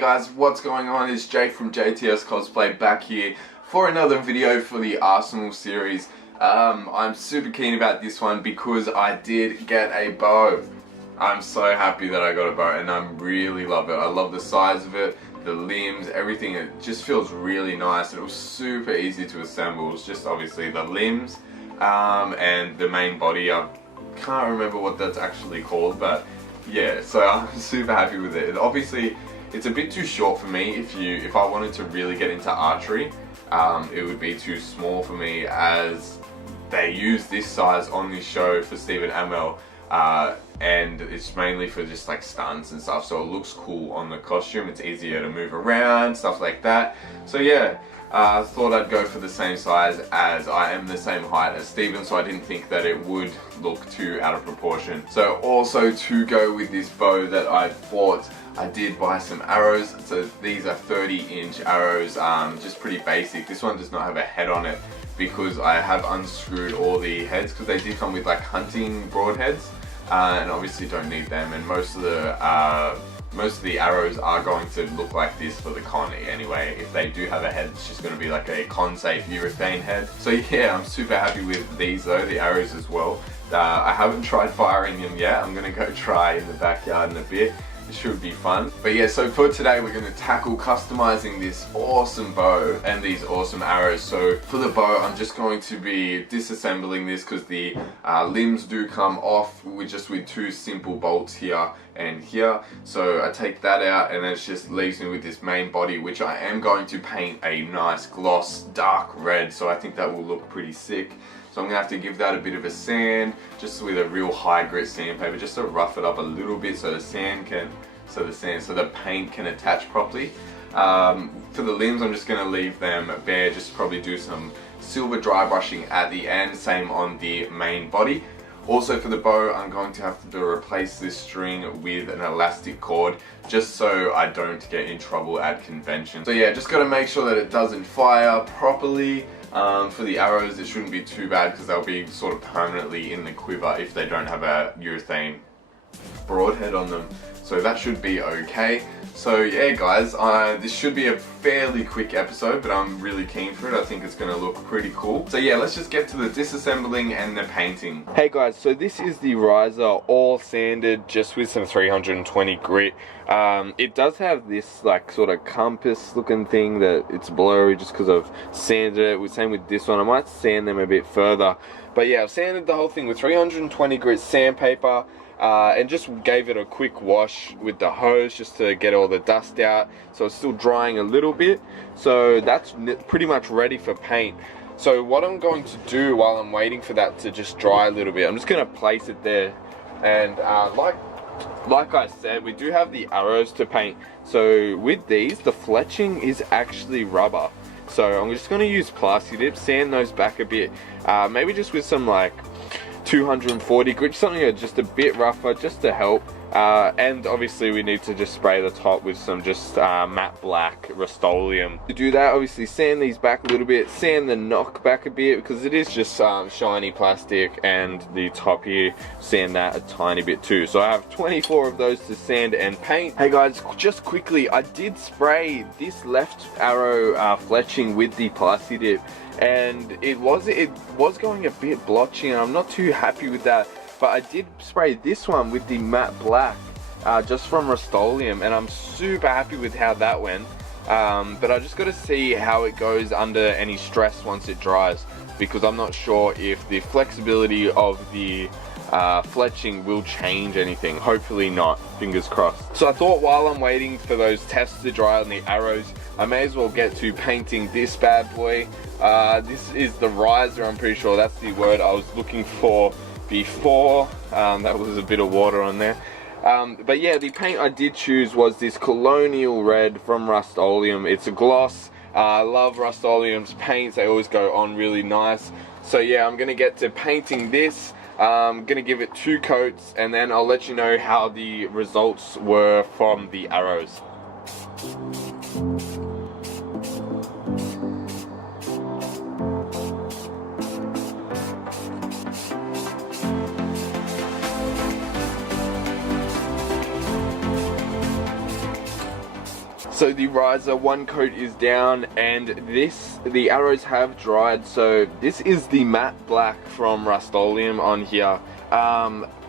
guys, what's going on? It's Jake from JTS Cosplay back here for another video for the Arsenal series. I'm super keen about this one because I did get a bow. I'm so happy that I got a bow and I really love it. I love the size of it, the limbs, everything. It just feels really nice and it was super easy to assemble. It was just obviously the limbs and the main body. I can't remember what that's actually called, but yeah, so I'm super happy with it. Obviously, it's a bit too short for me. If I wanted to really get into archery, it would be too small for me, as they use this size on this show for Stephen Amell, and it's mainly for just like stunts and stuff, so it looks cool on the costume. It's easier to move around, stuff like that. So yeah, I thought I'd go for the same size, as I am the same height as Stephen, so I didn't think that it would look too out of proportion. So also to go with this bow that I bought, I did buy some arrows. So these are 30-inch arrows, just pretty basic. This one does not have a head on it because I have unscrewed all the heads, because they did come with like hunting broadheads, and obviously don't need them, and most of the arrows are going to look like this for the con anyway. If they do have a head, it's just going to be like a con-safe urethane head. So yeah, I'm super happy with these though, the arrows as well. I haven't tried firing them yet. I'm going to go try in the backyard in a bit. It should be fun. But yeah, so for today we're going to tackle customizing this awesome bow and these awesome arrows. So for the bow, I'm just going to be disassembling this because the limbs do come off with two simple bolts here and here. So I take that out and then it just leaves me with this main body, which I am going to paint a nice gloss dark red. So I think that will look pretty sick. So I'm going to have to give that a bit of a sand, just with a real high grit sandpaper, just to rough it up a little bit so the paint can attach properly. For the limbs, I'm just going to leave them bare, just probably do some silver dry brushing at the end, same on the main body. Also for the bow, I'm going to have to replace this string with an elastic cord, just so I don't get in trouble at convention. So yeah, just got to make sure that it doesn't fire properly. For the arrows, it shouldn't be too bad because they'll be sort of permanently in the quiver if they don't have a urethane broadhead on them. So that should be okay. So yeah guys, this should be a fairly quick episode, but I'm really keen for it. I think it's going to look pretty cool. So yeah, let's just get to the disassembling and the painting. Hey guys, so this is the riser all sanded, just with some 320 grit. It does have this like sort of compass looking thing that it's blurry just because I've sanded it. Same with this one. I might sand them a bit further. But yeah, I've sanded the whole thing with 320 grit sandpaper. And just gave it a quick wash with the hose just to get all the dust out. So it's still drying a little bit. So that's pretty much ready for paint. So what I'm going to do while I'm waiting for that to just dry a little bit, I'm just going to place it there. And like I said, we do have the arrows to paint. So with these, the fletching is actually rubber. So I'm just going to use plastic dip, sand those back a bit. Maybe just with some like 240 grit, something just a bit rougher, just to help. And obviously we need to just spray the top with some just matte black Rust-Oleum. To do that, obviously sand these back a little bit, sand the knock back a bit because it is just shiny plastic, and the top here, sand that a tiny bit too. So I have 24 of those to sand and paint. Hey guys, just quickly, I did spray this left arrow fletching with the plastic dip, and it was going a bit blotchy, and I'm not too happy with that. But I did spray this one with the matte black, just from Rust-Oleum, and I'm super happy with how that went. But I just got to see how it goes under any stress once it dries, because I'm not sure if the flexibility of the fletching will change anything. Hopefully not, fingers crossed. So I thought while I'm waiting for those tests to dry on the arrows, I may as well get to painting this bad boy. This is the riser, I'm pretty sure that's the word I was looking for before. That was a bit of water on there. But yeah, the paint I did choose was this Colonial Red from Rust-Oleum. It's a gloss. I love Rust-Oleum's paints, they always go on really nice. So yeah, I'm gonna get to painting this. I'm gonna give it 2 coats, and then I'll let you know how the results were from the arrows. So the riser, one coat is down, and the arrows have dried. So this is the matte black from Rust-Oleum on here.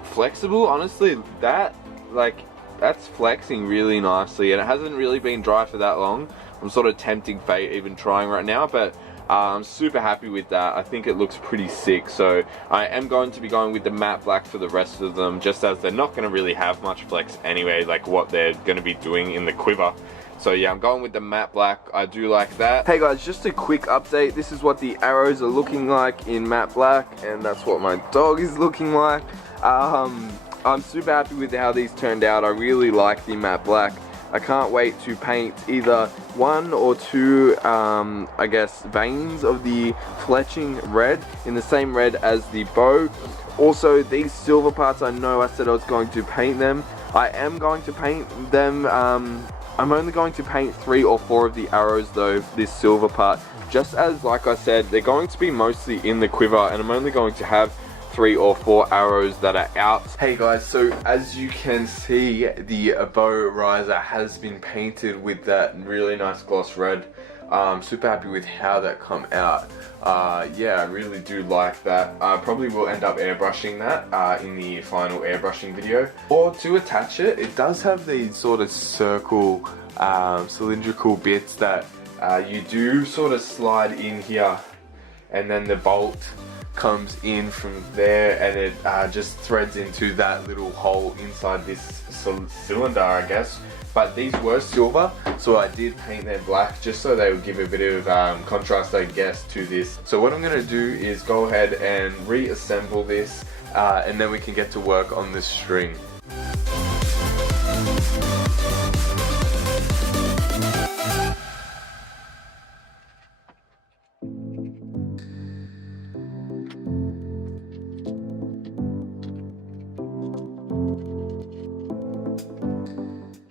Flexible, honestly, that's flexing really nicely, and it hasn't really been dry for that long. I'm sort of tempting fate even trying right now, but I'm super happy with that. I think it looks pretty sick, so I am going to be going with the matte black for the rest of them, just as they're not going to really have much flex anyway, like what they're going to be doing in the quiver. So yeah, I'm going with the matte black. I do like that. Hey guys, just a quick update. This is what the arrows are looking like in matte black, and that's what my dog is looking like. I'm super happy with how these turned out. I really like the matte black. I can't wait to paint either one or two, I guess, veins of the Fletching red in the same red as the bow. Also, these silver parts, I know I said I was going to paint them. I am going to paint them. I'm only going to paint 3 or 4 of the arrows though, this silver part. Just as, like I said, they're going to be mostly in the quiver, and I'm only going to have 3 or 4 arrows that are out. Hey guys, so as you can see, the bow riser has been painted with that really nice gloss red. I'm super happy with how that come out. Yeah, I really do like that. I probably will end up airbrushing that in the final airbrushing video. Or to attach it, it does have these sort of circle, cylindrical bits that you do sort of slide in here, and then the bolt comes in from there, and it just threads into that little hole inside this cylinder, I guess. But these were silver, so I did paint them black just so they would give a bit of contrast, I guess, to this. So what I'm going to do is go ahead and reassemble this, and then we can get to work on this string.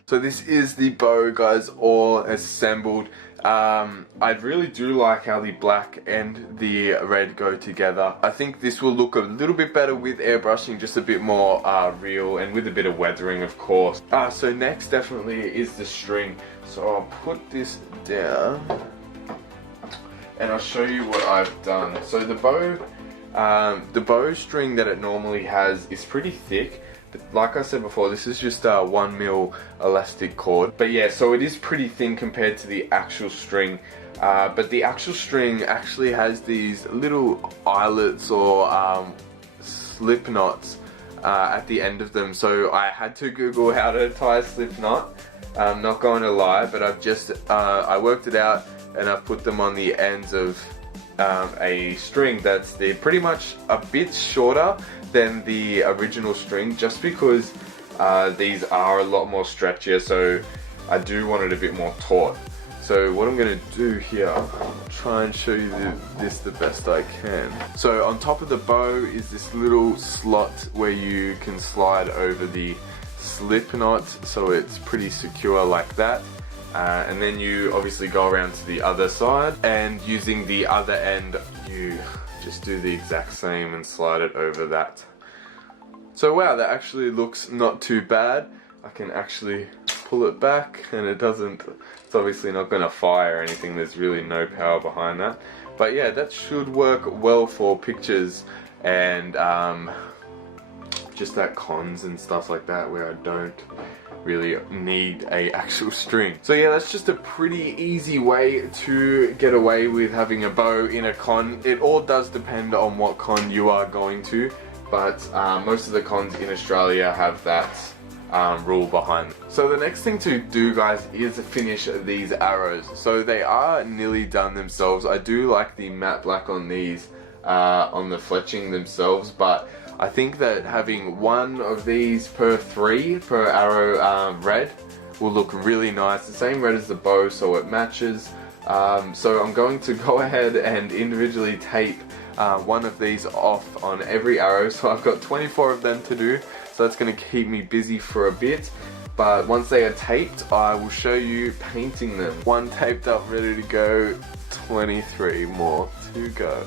So this is the bow, guys, all assembled. I really do like how the black and the red go together. I think this will look a little bit better with airbrushing, just a bit more real, and with a bit of weathering, of course. So next definitely is the string. So I'll put this down, and I'll show you what I've done. So the bow string that it normally has is pretty thick. Like I said before, this is just a 1mm elastic cord. But yeah, so it is pretty thin compared to the actual string. But the actual string actually has these little eyelets or slip knots at the end of them. So I had to Google how to tie a slip knot. I'm not going to lie, but I've just, I worked it out, and I've put them on the ends of a string that's pretty much a bit shorter than the original string, just because these are a lot more stretchier, so I do want it a bit more taut. So what I'm going to do here, I'll try and show you this the best I can. So on top of the bow is this little slot where you can slide over the slip knot, so it's pretty secure like that. And then you obviously go around to the other side, and using the other end you just do the exact same and slide it over that. So wow, that actually looks not too bad. I can actually pull it back, and it's obviously not going to fire or anything. There's really no power behind that. But yeah, that should work well for pictures and just at cons and stuff like that, where I don't really need a actual string. So yeah, that's just a pretty easy way to get away with having a bow in a con. It all does depend on what con you are going to, but most of the cons in Australia have that rule behind. So the next thing to do, guys, is finish these arrows. So they are nearly done themselves. I do like the matte black on these, on the fletching themselves, but I think that having one of these per arrow red will look really nice. The same red as the bow, so it matches. So I'm going to go ahead and individually tape one of these off on every arrow. So I've got 24 of them to do, so that's going to keep me busy for a bit. But once they are taped, I will show you painting them. One taped up, ready to go, 23 more to go.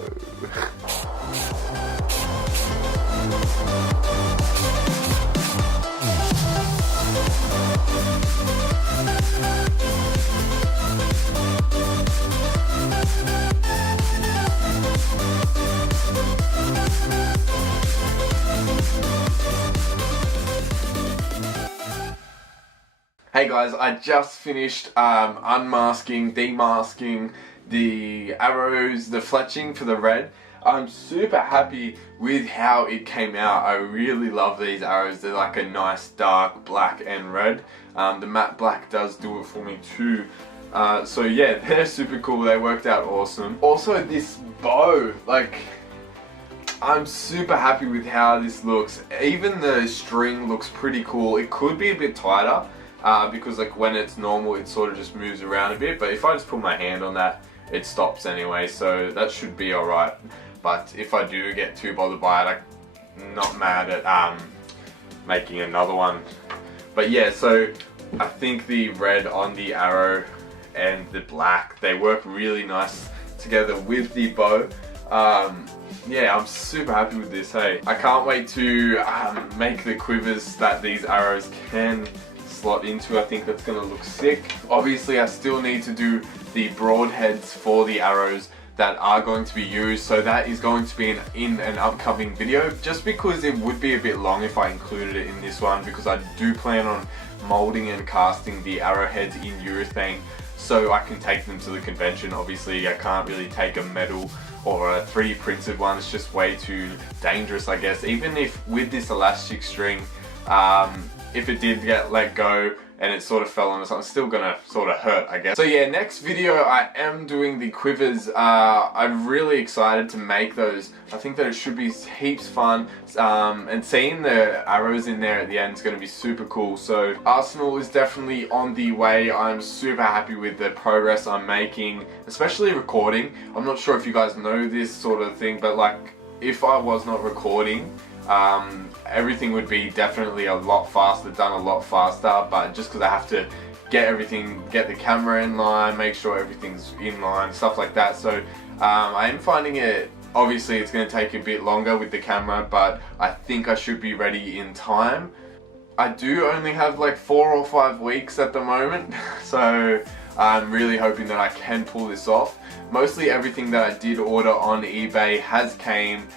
Hey guys, I just finished unmasking, demasking the arrows, the fletching for the red. I'm super happy with how it came out. I really love these arrows. They're like a nice dark black and red. The matte black does do it for me too. So yeah, they're super cool. They worked out awesome. Also this bow, like, I'm super happy with how this looks. Even the string looks pretty cool. It could be a bit tighter because like when it's normal it sort of just moves around a bit, but if I just put my hand on that it stops anyway, so that should be alright. But if I do get too bothered by it, I'm not mad at making another one. But yeah, so I think the red on the arrow and the black, they work really nice together with the bow. Yeah, I'm super happy with this, hey. I can't wait to make the quivers that these arrows can slot into. I think that's gonna look sick. Obviously I still need to do the broadheads for the arrows that are going to be used, so that is going to be in an upcoming video, just because it would be a bit long if I included it in this one, because I do plan on molding and casting the arrowheads in urethane so I can take them to the convention. Obviously I can't really take a metal or a 3D printed one, it's just way too dangerous, I guess. Even if with this elastic string, if it did get let go and it sort of fell on us, it's still gonna sort of hurt, I guess. So yeah, next video I am doing the quivers. I'm really excited to make those. I think that it should be heaps fun, and seeing the arrows in there at the end is gonna be super cool. So Arsenal is definitely on the way. I'm super happy with the progress I'm making, especially recording. I'm not sure if you guys know this sort of thing, but like if I was not recording, everything would be definitely a lot faster, done a lot faster, but just because I have to get everything, get the camera in line, make sure everything's in line, stuff like that. So I am finding it, obviously it's going to take a bit longer with the camera, but I think I should be ready in time. I do only have like 4 or 5 weeks at the moment, so I'm really hoping that I can pull this off. Mostly everything that I did order on eBay has came,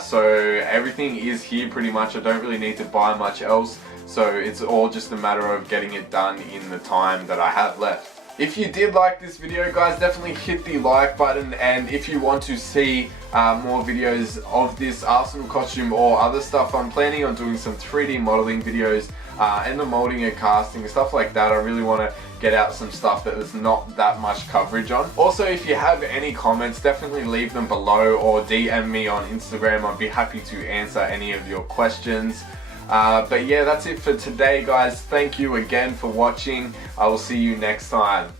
so everything is here pretty much. I don't really need to buy much else, so it's all just a matter of getting it done in the time that I have left. If you did like this video, guys, definitely hit the like button, and if you want to see more videos of this Arsenal costume or other stuff, I'm planning on doing some 3D modeling videos and the molding and casting and stuff like that. I really want to get out some stuff that there's not that much coverage on. Also, if you have any comments, definitely leave them below or DM me on Instagram. I'd be happy to answer any of your questions. But yeah, that's it for today, guys. Thank you again for watching. I will see you next time.